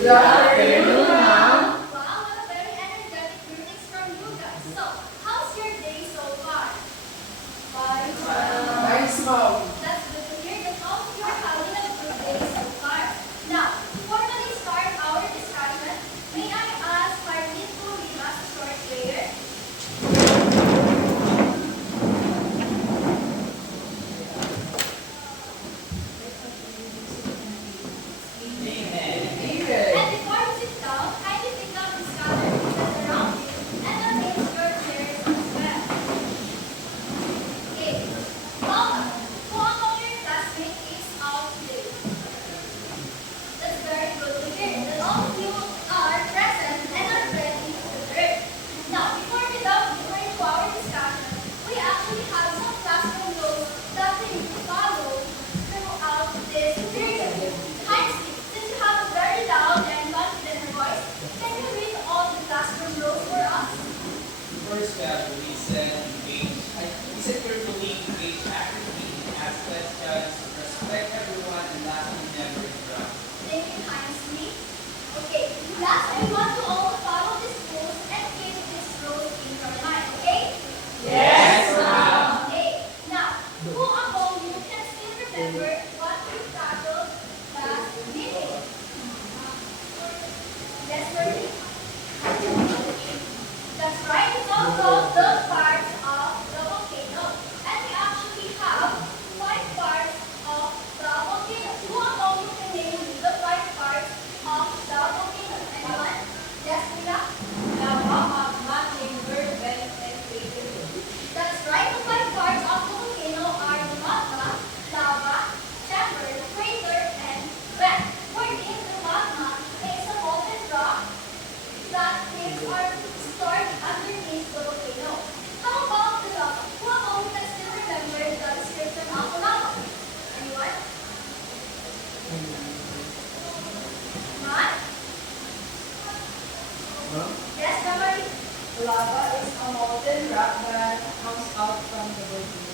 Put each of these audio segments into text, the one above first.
Good afternoon, ma'am. Wow, what a very energetic greetings from you guys. So, how's your day so far? Fine, ma'am. Nice, ma'am. That's good to hear that all of you are having a good day so far. Now, to formally start our discussion, may I ask Marlene to lead us a short prayer? And Amen. before you sit down, kindly pick up the scattered pieces around you and arrange your chairs as well. Okay. Paula, who among your classmates is out today? That's very good to hear that all of you are present and are ready to learn. Now, before we delve deeper into our discussion, we actually have some classroom rules that we need to follow throughout this period. Heinz, since you have a very loud and confident voice, can you read all the classroom rules for us? First step, we said engage. We said carefully, engage actively, ask questions, respect everyone, and lastly, never interrupt. Thank you, Heinz. Okay, last I want you all to follow these rules and keep these rules in your mind, okay? Yes, ma'am. Okay, now, who among you can still remember what we tackled last meeting? Yes, Bertie? That's right, it's all about the parts of the volcano. And we actually have 5 parts of the volcano. Who among you can name the 5 parts of the volcano? Anyone? Yes, Mila? That's right, the 5 parts of the volcano are the magma, lava, chamber, crater, and vent. Wherein the magma is a molten rock that waves are stored underneath the volcano. How about the lava? Who among you can still remember the description of the lava? Anyone? Not? Yes, Jomari? Lava is a molten rock that comes out from the volcano.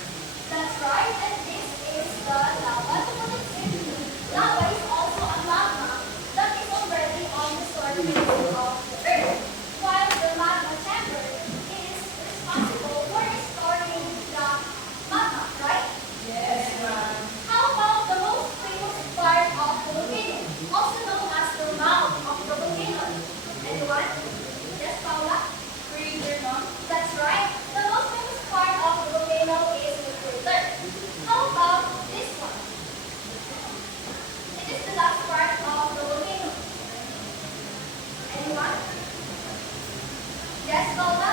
That's right, and this is the lava. To put it simply, lava is also a magma that is already on the surface of the earth, while the magma chamber is responsible for storing the magma, right? Yes, ma'am. How about the most famous part of the volcano, also known as the mouth of the volcano? Anyone? Yes, Paula? Crater, ma'am. That's right. The most famous part of the volcano is the crater. How about this one? It is the last part of the volcano. Anyone? Yes, Paula?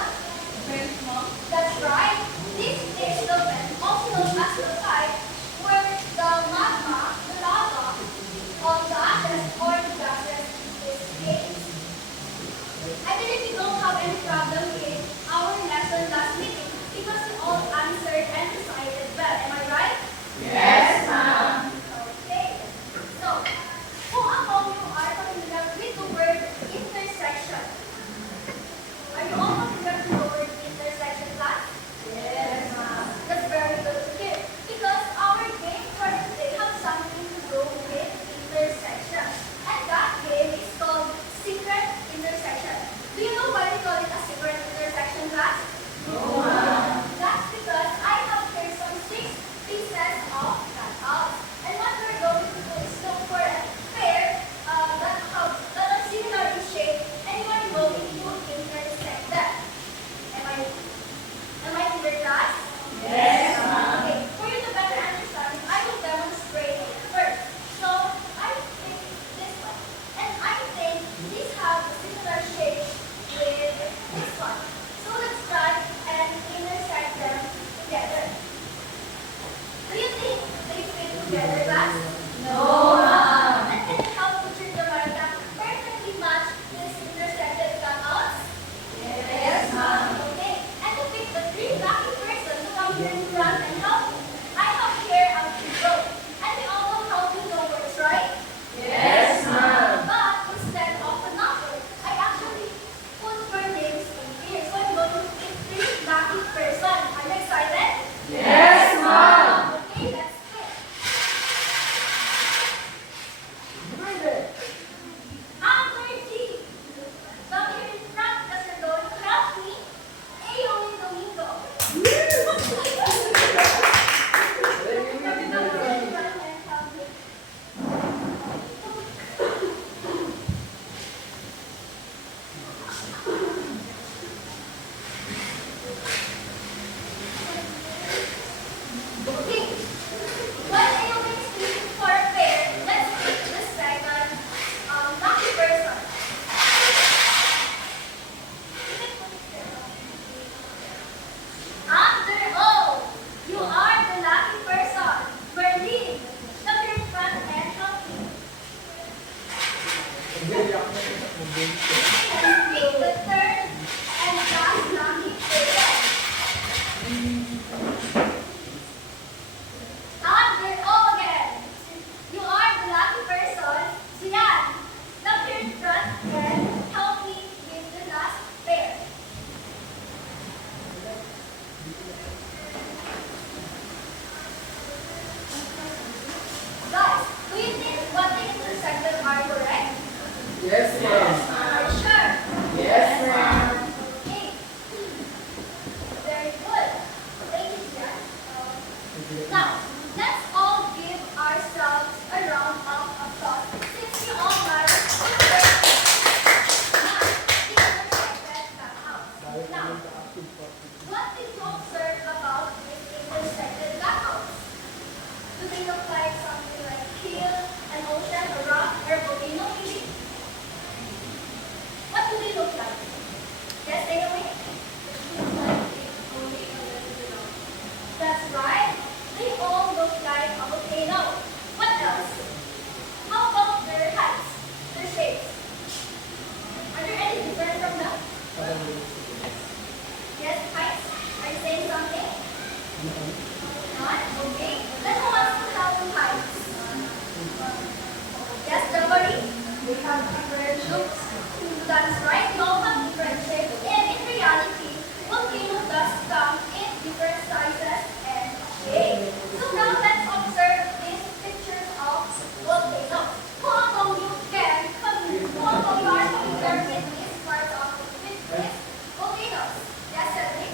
Vent, ma'am. That's right. This is the vent, also known as the pipe, where the magma, the lava, of the ashes or the gases escapes. I believe we don't have any problem with our lesson last meeting because we all answered and decided well. Am I right? Yes, ma'am. Okay. So, who among you are familiar with the word intersection? Are you all familiar with the word intersection, class? Yes, ma'am. That's very good to hear because our game for today has something to do with intersection. And that game is called secret intersection. Do you know why we call it a secret intersection, class? No, ma'am. That's because I have here some 6 pieces of cutouts. And what we're going to do is look for a pair that are similar in shape and we are going to intersect them. Am I clear, class? Yes, ma'am. Okay, for you to better understand, I will demonstrate it first. So, I picked this one. And I think these have a similar shape with this one. So, let's try and intersect them together. Do you think they fit together, class? No, ma'am. And can you help teacher Jamaica perfectly match these intersected cutouts? Yes, ma'am. Okay, and to pick the 3 lucky persons to come here in front and help me, I have here a keyboard. And we all know how to know words, right? Yes, ma'am. But instead of a number, I actually put your names in here. So I'm going to pick 3 lucky persons. Are you excited? Yes, ma'am. Okay, let's pick. Ang Yes, ma'am. Are you sure? Yes, ma'am. Okay. Very good. Thank you, Jan. Now, let's all give ourselves a round of applause since we all like now, the intersected blackouts. Now, what did you observe about these intersected blackouts? Do they look like something like a hill, an ocean, a rock, or a volcano maybe? What do they look like? Yes, Naomi? That's right. They all look like a volcano. What else? How about their heights, their shapes? Are there any different from them? Yes, heights? Are you saying something? Not? Okay. Then who wants to help with heights? Yes, Jomari? We have different shapes. That's right. We all have different shapes. And in reality, volcanoes does come in different sizes and shapes. So now let's observe these pictures of volcanoes. Who among you are familiar with these parts of these volcanoes? Yes, Cedric?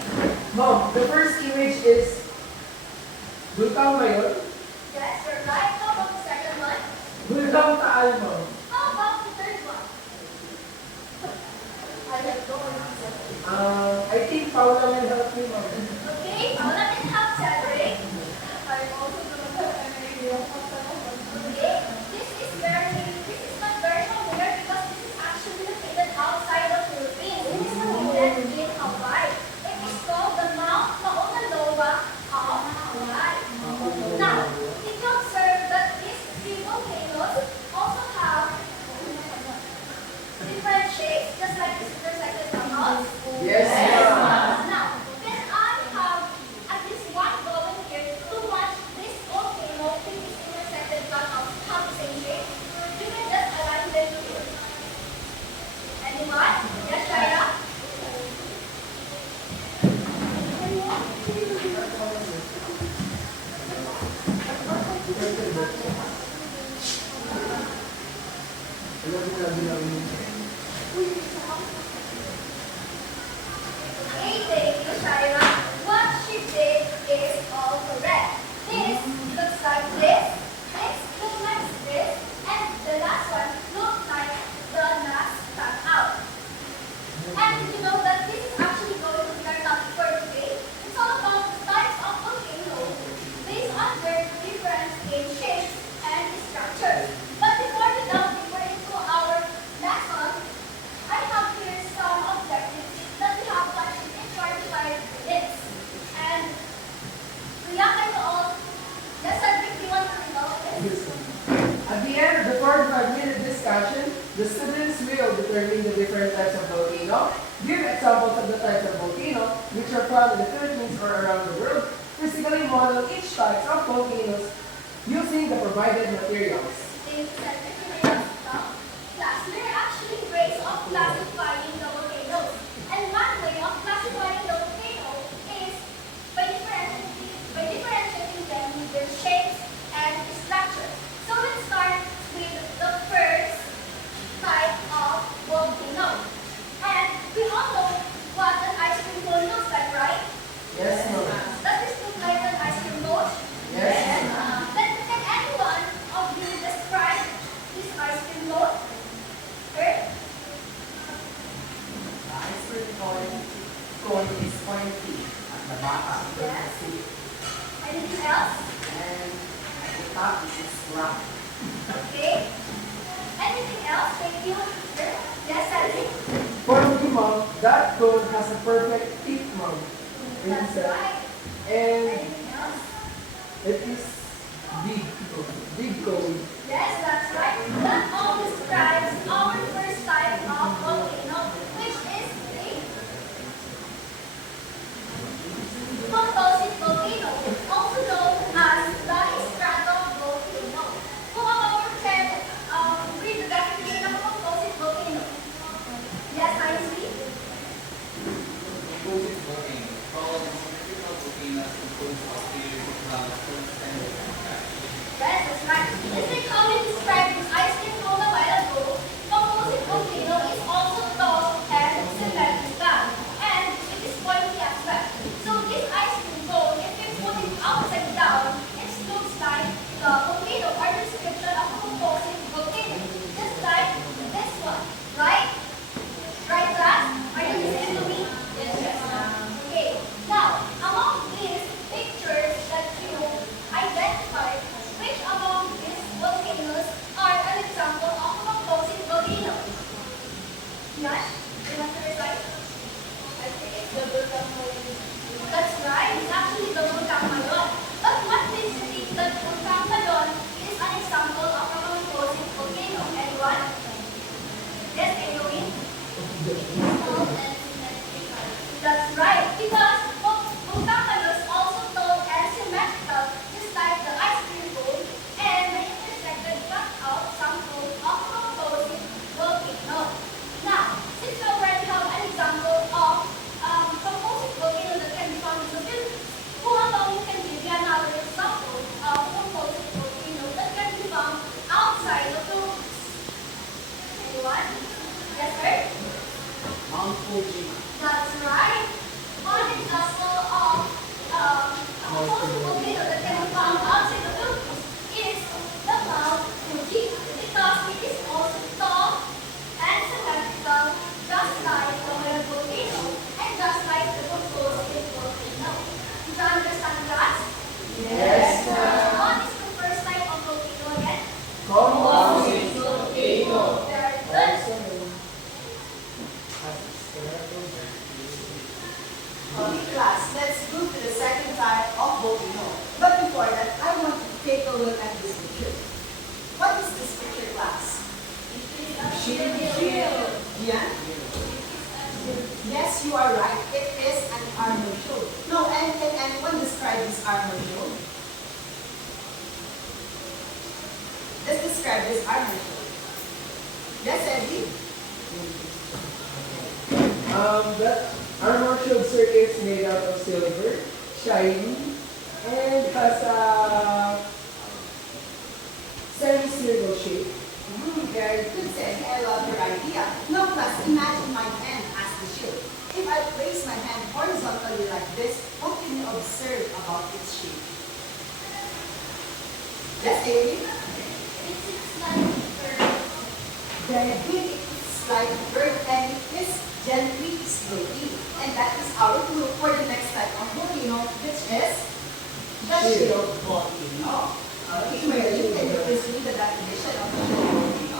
Mom, the first image is Bulkang Mayon. Yes, you're right. How about the second one? Bulkang Taal, Mom. How about the third one? I have no answer. I think Paula will help me, Mom. Okay, Paula can help Cedric. I also don't have any idea what the Okay, this is not very familiar because this is actually located outside the Philippines. It is located in Hawaii. It is called the Mount Mauna Loa of Hawaii. Now, did you observe that these three volcanoes also have different shapes, just like this intersected blackouts? Yes, ma'am. Now, can I have at least one volunteer to watch this volcano with this intersected blackouts have the same shape? You can just align them here. Anyone? Yes, Shaira? Okay, thank you, Shaira. What she did is all correct. This looks like this looks like this, and the last one looks like the last cut out. And did you know that this is actually going to be our topic for today? It's all about the types of volcanoes based on their difference in shapes and structures. But before we delve deeper into our lesson, I have here some objectives that we have to achieve in 45 minutes. And react to all. Yes, Cedric, do you want to read all of this? At the end of the 45-minute discussion, the students will determine the different types of volcano, give examples of the types of volcano which are found in the Philippines or around the world, physically model each type of volcanoes using the provided materials. Thank you, Cedric. You may now stop. Class, we are actually ways of classifying the volcanoes. And one way of classifying the volcano is by differentiating them with their shapes and structure. So let's start with the first type of volcano. And we all know what an ice cream cone looks like, right? Yes, ma'am. Does this look like an ice cream cone? Yes. Then can anyone of you describe this ice cream cone? Kurt? The ice cream cone is pointy at the bottom of the Yes. tip, Anything else? and at the top it is round. Okay. Anything else? Thank you. Kurt? Yes, Cedric? For me, Mom, that cone has a perfect tip, Mom. That's right. And Anything else? it is big. Big cone. Yes, that's right. That all describes our first type of volcano, which is the composite volcano, also known as the stratovolcano. Who among you can read the definition of a composite volcano? Yes, I see. Composite volcano, called symmetrical volcanoes composed of layers of lava flows and ash. Yes, that's right. As they commonly described this ice cream cone a while ago, composite A fossil volcano that can be found outside the Philippines is the Mount Fuji because it is also tall and symmetrical, just like the Mayan volcano and just like the Composite volcano. Do you understand, class? Yes, ma'am. What is the first type of volcano again? Composite volcano. Very good. Okay, class, let's move to the second type of volcano. But before that, I want to take a look at this picture. What is this picture, class? Shield. Yeah? Yes, you are right. It is an armor shield. No, and can anyone describe this armor shield? Let's describe this armor shield. Yes, Eddie? That armor shield, sir, is made out of silver, shiny, and has a semicircle shape. Very good, Eddie. I love your idea. Now, class, imagine my hand as the shield. If I place my hand horizontally like this, what can you observe about its shape? Yes, Eddie? It's like bird. Very good. It's like a bird and it is gently sloping. And that is our clue for the next type of volcano, which is the shield volcano. Okay, Mary, can you please read the definition of the shield volcano?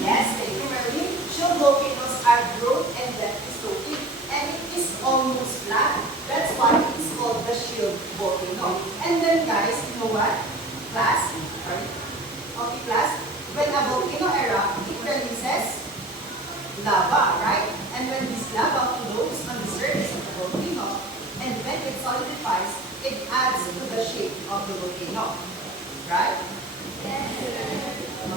Yes, thank you, Mary. Shield volcanoes are broad and gently sloping, and it is almost flat. That's why it is called the shield volcano. And then, guys, you know what? Class, okay, class, when a volcano erupts, it releases lava, right? And when this lava flows on the surface of the volcano, and when it solidifies, it adds to the shape of the volcano, right?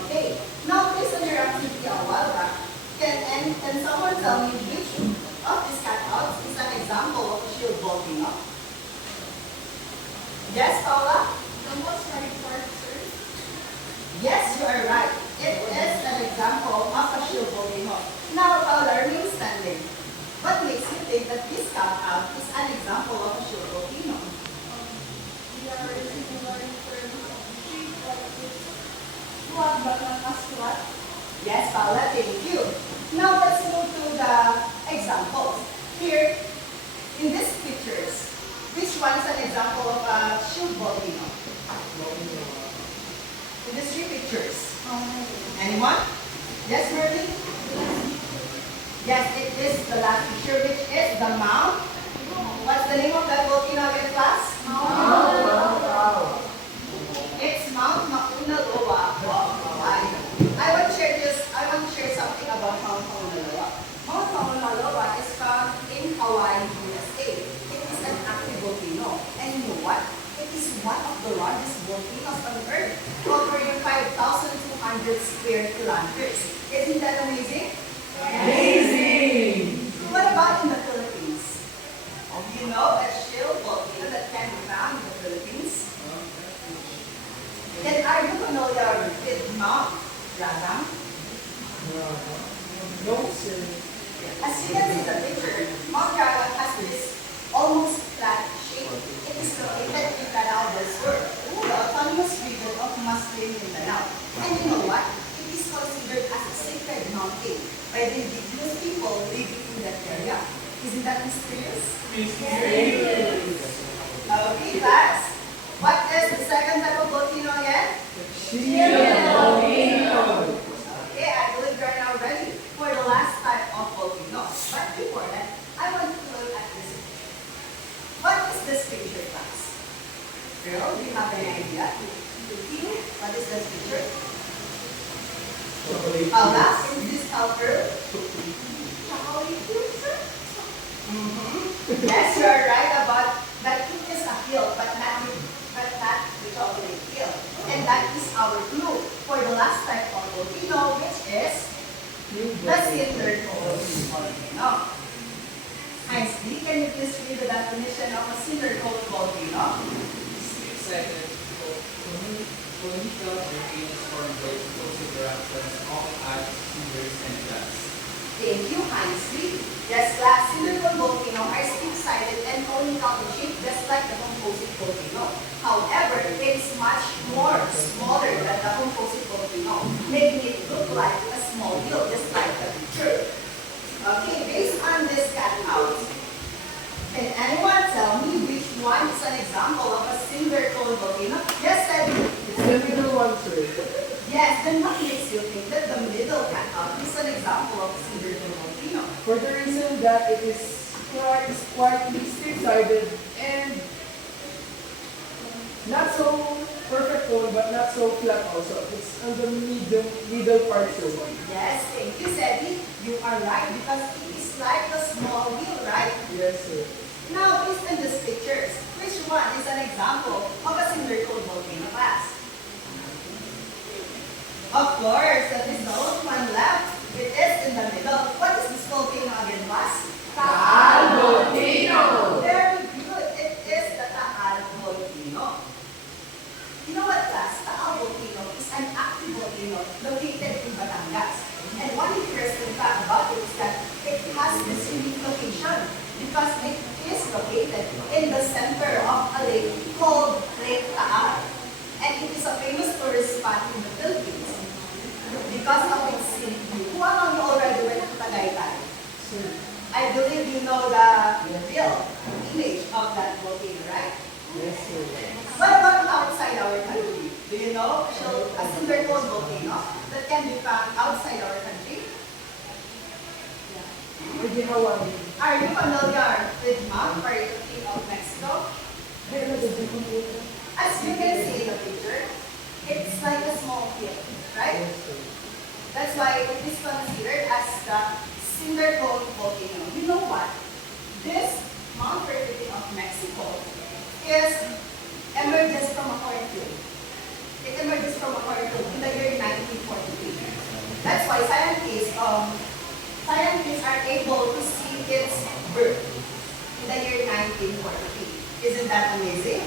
Okay. Now, based on your activity a while back, can someone tell me which of these cutouts is an example of a shield volcano? Yes, Paula? The most right sir. Yes, you are right. It is an example of a shield volcano. Now, Paula, remain standing. What makes you think that this cutout is an example of a shield volcano? We are similar in terms of shape, like this squat but not as flat. Yes, Paula, thank you. Now let's move to the examples. Here, in these pictures, which one is an example of a shield volcano? In these three pictures. Anyone? Yes, Merlin? Yes, it is the last picture, which is the Mount. What's the name of that volcano again, class? It's Mount Mauna Loa of Hawaii. I want to share something about Mount Mauna Loa. Mount Mauna Loa is found in Hawaii, USA. It is an active volcano. And you know what? It is one of the largest volcanoes on Earth, covering 5,200 square kilometers. Isn't that amazing? Amazing! What about in the Philippines? You know a shield volcano that can be found in the Philippines? Then are you familiar with Mount Razang? No, sir. As you can see in the picture, Mount Razang has this almost flat shape. It is located in Canal del Sur, the autonomous region of Muslim Mindanao. And you know what? It is considered as a sacred mountain by the indigenous people living in that area. Isn't that mysterious? Okay, class. What is the second type of volcano again? Shield volcano. Okay, I believe you are now ready for the last type of volcano. But before that, I want you to look at this picture. What is this picture, class? Girl, do you have any idea? What is this picture? Paula, is this helper? Chocolate cake, sir? Yes, you are right about that. It is a hill, but not the chocolate hill. And that is our clue for the last type of volcano, which is the cinder cone volcano. Ainsley, can you please read the definition of a cinder cone volcano? Steep segments conical volcanoes form by explosive eruptions of ash, cinders, and dust. Thank you, Heinsley. Yes, class, cylindrical volcano are steep-sided and conical in shape, just like the composite volcano. However, it is much more smaller than the composite volcano, making it look like a small hill, just like the picture. Okay, based on this cutout, can anyone tell me which one is an example of a cylindrical volcano? Yes, Eddie. It's the middle one, sir. Yes, then what makes you think that the middle cutout is an example of a cylindrical volcano? For the reason that it is quite steep-sided and not so perfect cone, but not so flat also. It's on the middle part, sir. Yes, thank you, Seti. You are right because it is like a small wheel, right? Yes, sir. Now, based on these pictures, which one is an example of a cylindrical volcano class? Of course, that is the only one left. It is in the middle. What is this volcano again, class? Taal volcano. Very good. It is the Taal volcano. You know what, class? Taal volcano is an active volcano located in Batangas. And one interesting fact about it is that it has this unique location because it is located in the center of a lake called Lake Taal. And it is a famous tourist spot in the Philippines because of its scenic view. Who among you already went to Tagaytay? Sir. I believe you know the real image of that volcano, right? Yes, sir. What about outside our country? Do you know a cylindrical volcano that can be found outside our country? Maybe Hawaii. Are you familiar with Mount Parituti of Mexico? Hey, ano, the volcano? As you can see in the picture, it's like a small hill, right? Yes, sir. That's why it is considered as the cylindrical volcano. You know what? This Mount Parituti of Mexico emerges from a cornfield. It emerges from a cornfield in the year 1943. That's why scientists are able to see its birth in the year 1943. Isn't that amazing?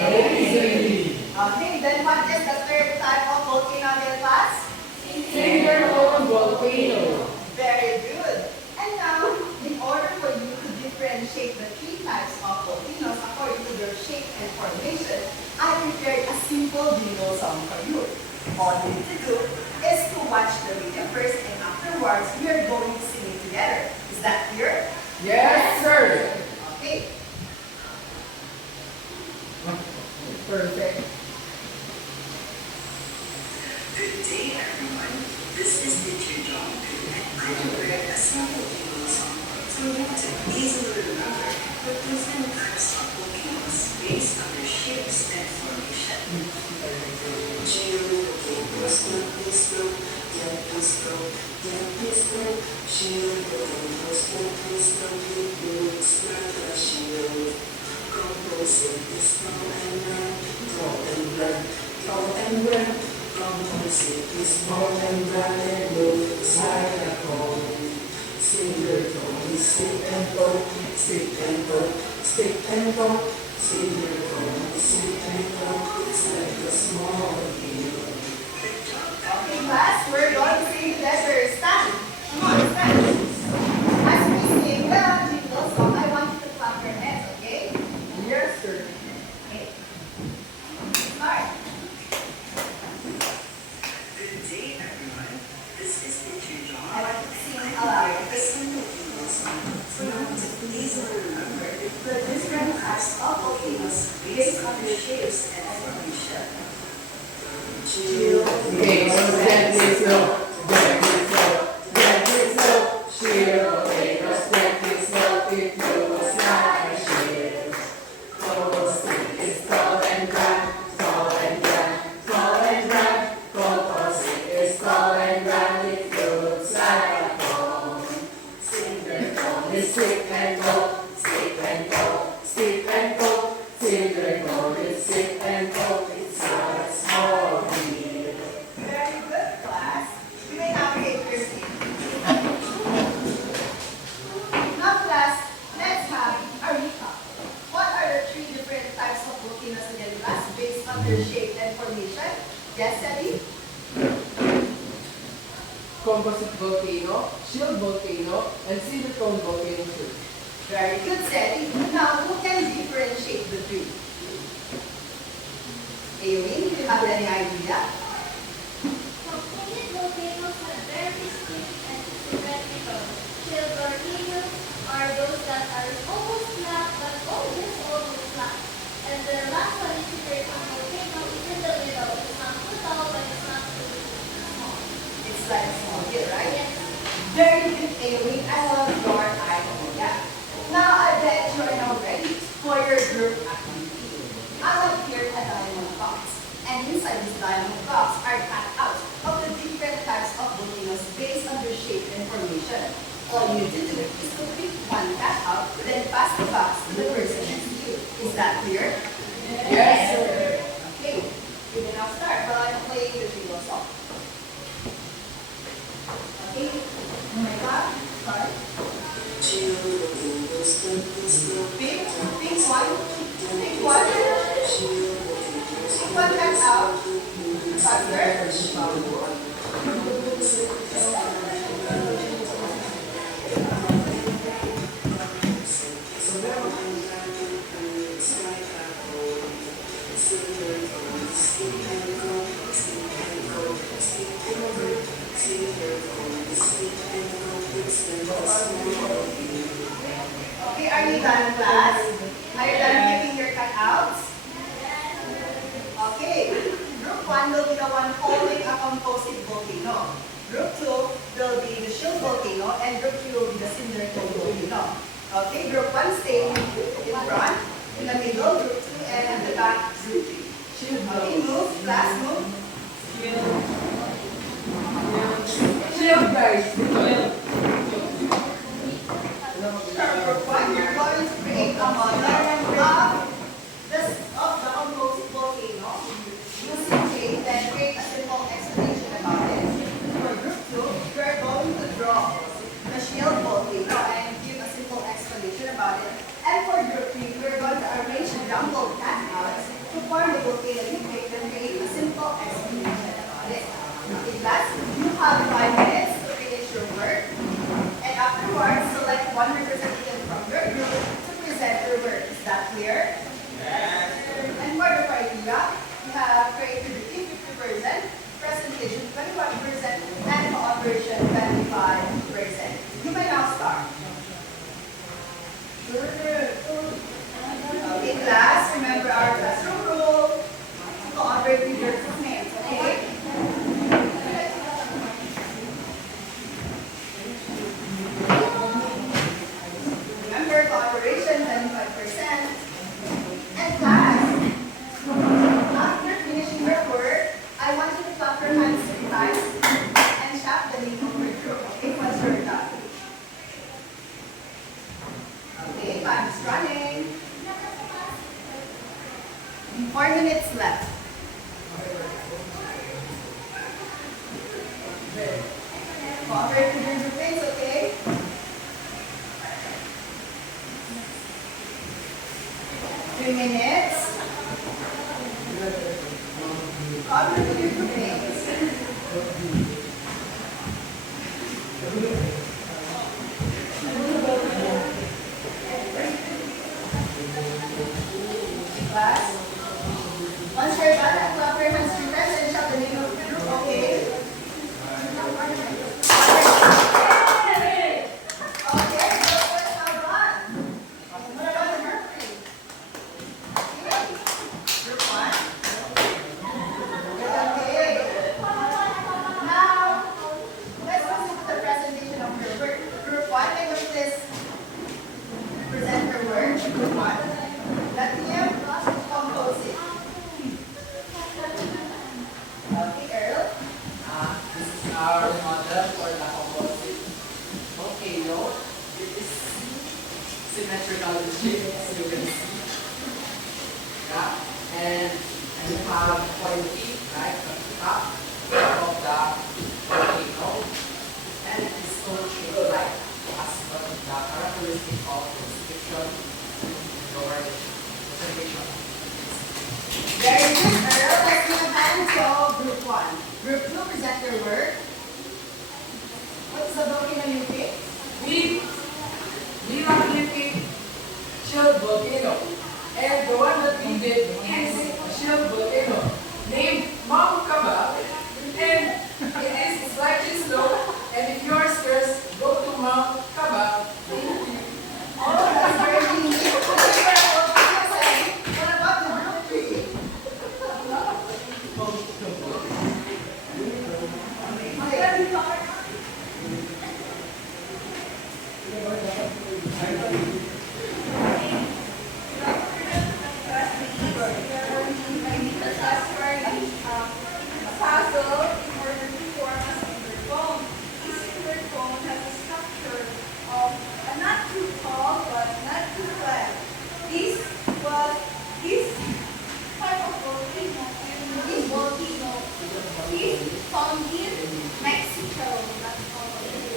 Amazing. Okay, then what is the third type of volcano in your class? Cylindrical volcano. Very good. And now, in order for you to differentiate the three types of volcanoes according to their shape and formation, I prepared a simple jingle song for you. All you need to do is to watch the video first, and afterwards, we are going to sing it together. Is that clear? Yes, sir. Okay. Perfect. Good day, everyone. This is Teacher John, and I prepared a simple jingle song so you can easily remember the different types of volcanoes based on their shapes and formation. Geovolcanoes, please go. Yeah, please go. Yeah, please go. Geovolcanoes, please go. It's not a shield. Composite is tall and round, tall and round, tall and round. Composite is tall and round and looks like a cone. Silver cone is stick and go, stick and go, stick and go. Silver cone is stick and go, it's like a small hill. Okay, class, we're going to sing together. Stand. Come on, stand. As we sing the jingle song, I want you to clap your hands, okay? Yes, sir. Okay. Start. Good day, everyone. This is Teacher John. I want you to sing aloud, A okay? simple jingle song so you can easily remember the different types of volcanoes based on their shapes and formation. Okay, once again, please go. Back, volcano, shield volcano, and cedar cone volcano too. Very good, Sally. Now, who can differentiate the three? Aileen, do you have any idea? Volcanic volcanoes have very distinct and symmetrical. Shield volcanoes are those that are almost flat but just almost flat. And the last one is super volcano is in the middle. It's not too tall but it's not too small. It's like small here, right? Yes. Very good, Aileen. I love your idea. Now, I bet you are now ready for your group activity. I have here a diamond box. And inside this diamond box are cutouts of the different types of volcanoes based on their shape and formation. All you need to do is to pick one cutout, then pass the box to the person next to you. Is that clear? Yes, sir. Okay, we will now start by playing the jingle song. Okay, Jamaica, start. Pick one. Pick one. Pick one cutout. Faster. Okay, are you done, class? Are you done picking your cutouts? Okay, group 1 will be the one holding a composite volcano. Group 2 will be the shield volcano, and group 3 will be the cinder cone volcano. Okay, group 1 stay in front, in the middle, group 2, and at the back, group 3. Okay, move, class, move. Shield, guys. Group 1, you're going to create a model of the composite volcano using shape, then create a simple explanation about it. For group 2, we're going to draw the shield volcano and give a simple explanation about it. And for group 3, we're going to arrange jumbled cutouts to form the volcano you make, then create a simple explanation about it. Okay, class, you have 5 minutes to finish your work. And afterwards, select one representative from your group to present your work. Is that clear? Yes. And for the criteria, we have creativity 50%, presentation 21%, and cooperation 25%. You may now start. Okay, class, remember our classroom rule. Cooperate with your classmates, okay? Remember, cooperation 25%. And class, after finishing your work, I want you to clap your hands 3 times and shout the name of your group. Okay, once you're done. Okay, time is running. 4 minutes left. Cooperate with your groupings, okay? 3 minutes. Cooperate with your groupings. Class, once you're done, clap your hands 3 times and shout the name of the group, okay? Okay, group 1 is now done. What about the Mercury? Okay, group 1. Okay, just go to Mount Kaba. Oh, that's very unique. What about the group three?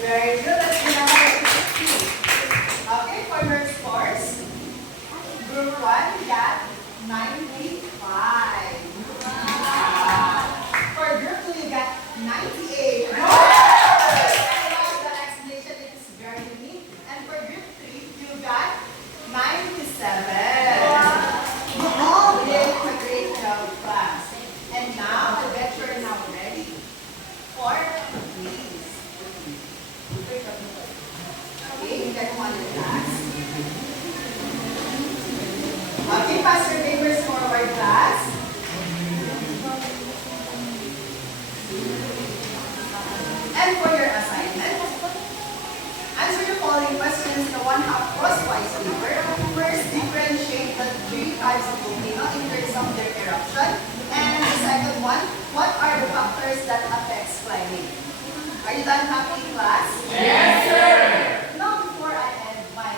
Very good. Let's do number 16. Okay, for your scores, group 1 got 95. For group 2, you got 98. I love the explanation. It is very unique. And for group 3, you got 97. You all did a great job, class. And now, I bet you're now ready for quiz. Okay, you guys want to class? Okay, pass your papers forward, class. And for your assignment, answer the following questions in the 1/2 crosswise paper. First, differentiate the 3 types of volcano in terms of their eruption. And the second one, what are the factors that affects climate? Are you done happy, class? Yes, sir. Now, before I end my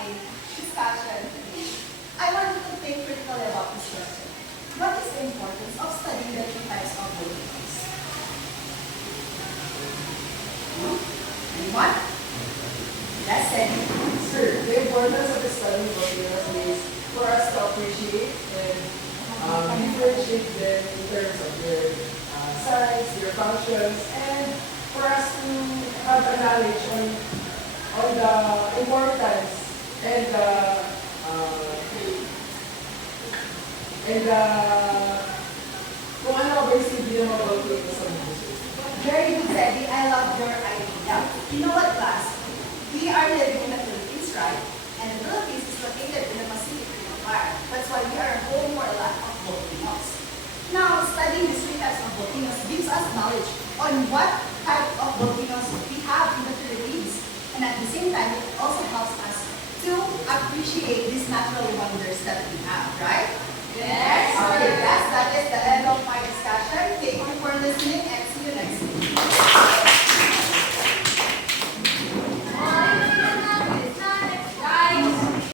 discussion today, I want you to think critically about this question. What is the importance of studying the 3 types of volcanoes? Anyone? Yes, Eddie. Sir, the importance of studying volcanoes is for us to appreciate and differentiate them in terms of their size, their functions, and for us to have a knowledge on the importance and kung ano ba yung silbi ng mga volcanoes sa mundo. Very good, Teddy. I love your idea. You know what, class? We are living in the Philippines, right? And the Philippines is located in the Pacific Ring of Fire. That's why we are home for a lot of volcanoes. Now, studying these 3 types of volcanoes gives us knowledge on what type of volcanoes we have in the Philippines. And at the same time, it also helps us to appreciate these natural wonders that we have, right? Yes, Okay, class, that is the end of my discussion. Thank you for listening.